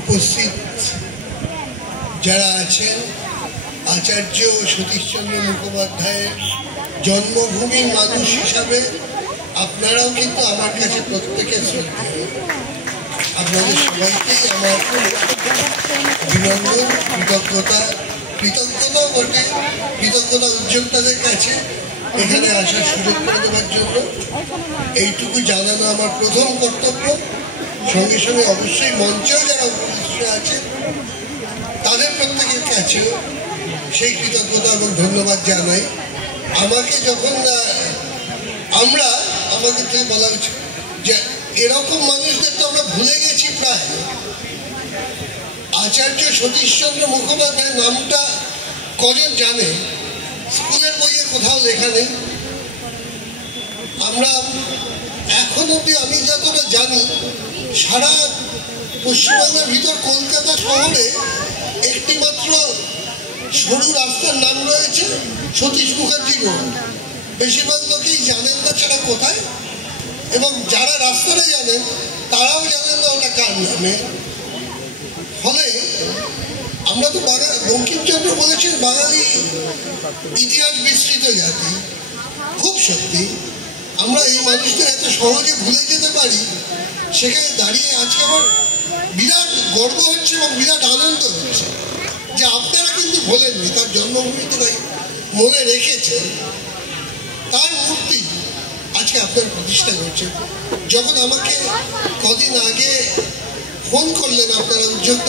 উপস্থিত যারা আছেন, আচার্য সতীশচন্দ্র মুখোপাধ্যায়ের জন্মভূমির মানুষ হিসাবে আপনারাও কিন্তু আমার কাছে প্রত্যেকে শ্রদ্ধেয়। আপনাদের সবাইকেই আমার অভিনন্দন, কৃতজ্ঞতাও বটে, কৃতজ্ঞতা উদ্যোক্তাদের কাছে এখানে আসার সুযোগ করে দেওয়ার জন্য। এইটুকু জানানো আমার প্রথম কর্তব্য। সঙ্গে সঙ্গে অবশ্যই মঞ্চেও যারা উপস্থিত আছে তাদের প্রত্যেকের কাছেও সেই কৃতজ্ঞতা এবং ধন্যবাদ জানাই। আমাকে যখন আমাকে থেকে বলা উচিত যে এরকম মানুষদের তো আমরা ভুলে গেছি প্রায়। আচার্য সতীশচন্দ্র মুখোপাধ্যায়ের নামটা কজন জানে? স্কুলের বইয়ে কোথাও লেখা নেই। আমরা এখন অব্দি আমি যতটা জানি সারা পশ্চিমবাংলার ভিতর কলকাতা শহরে একটি মাত্র সরু রাস্তার নাম রয়েছে সতীশ মুখার্জি রোড। বেশিরভাগ লোকেই জানেন না সেটা কোথায়, এবং যারা রাস্তাটা জানেন তারাও জানেন না ওটা কার নামে। ফলে আমরা তো বঙ্কিমচন্দ্র বলেছেন বাঙালি ইতিহাস বিস্তৃত জাতি। খুব সত্যি আমরা এই মানুষদের এত সহজে ভুলে যেতে পারি। সেখানে দাঁড়িয়ে আজকে আমার বিরাট গর্ব হচ্ছে এবং বিরাট আনন্দ হচ্ছে যে আপনারা কিন্তু ভোলেননি, তার জন্মভূমিতে তাই মনে রেখেছেন। তার মূর্তি আজকে আপনার প্রতিষ্ঠা করছেন। যখন আমাকে কদিন আগে ফোন করলেন আপনারা উদ্যোক্তা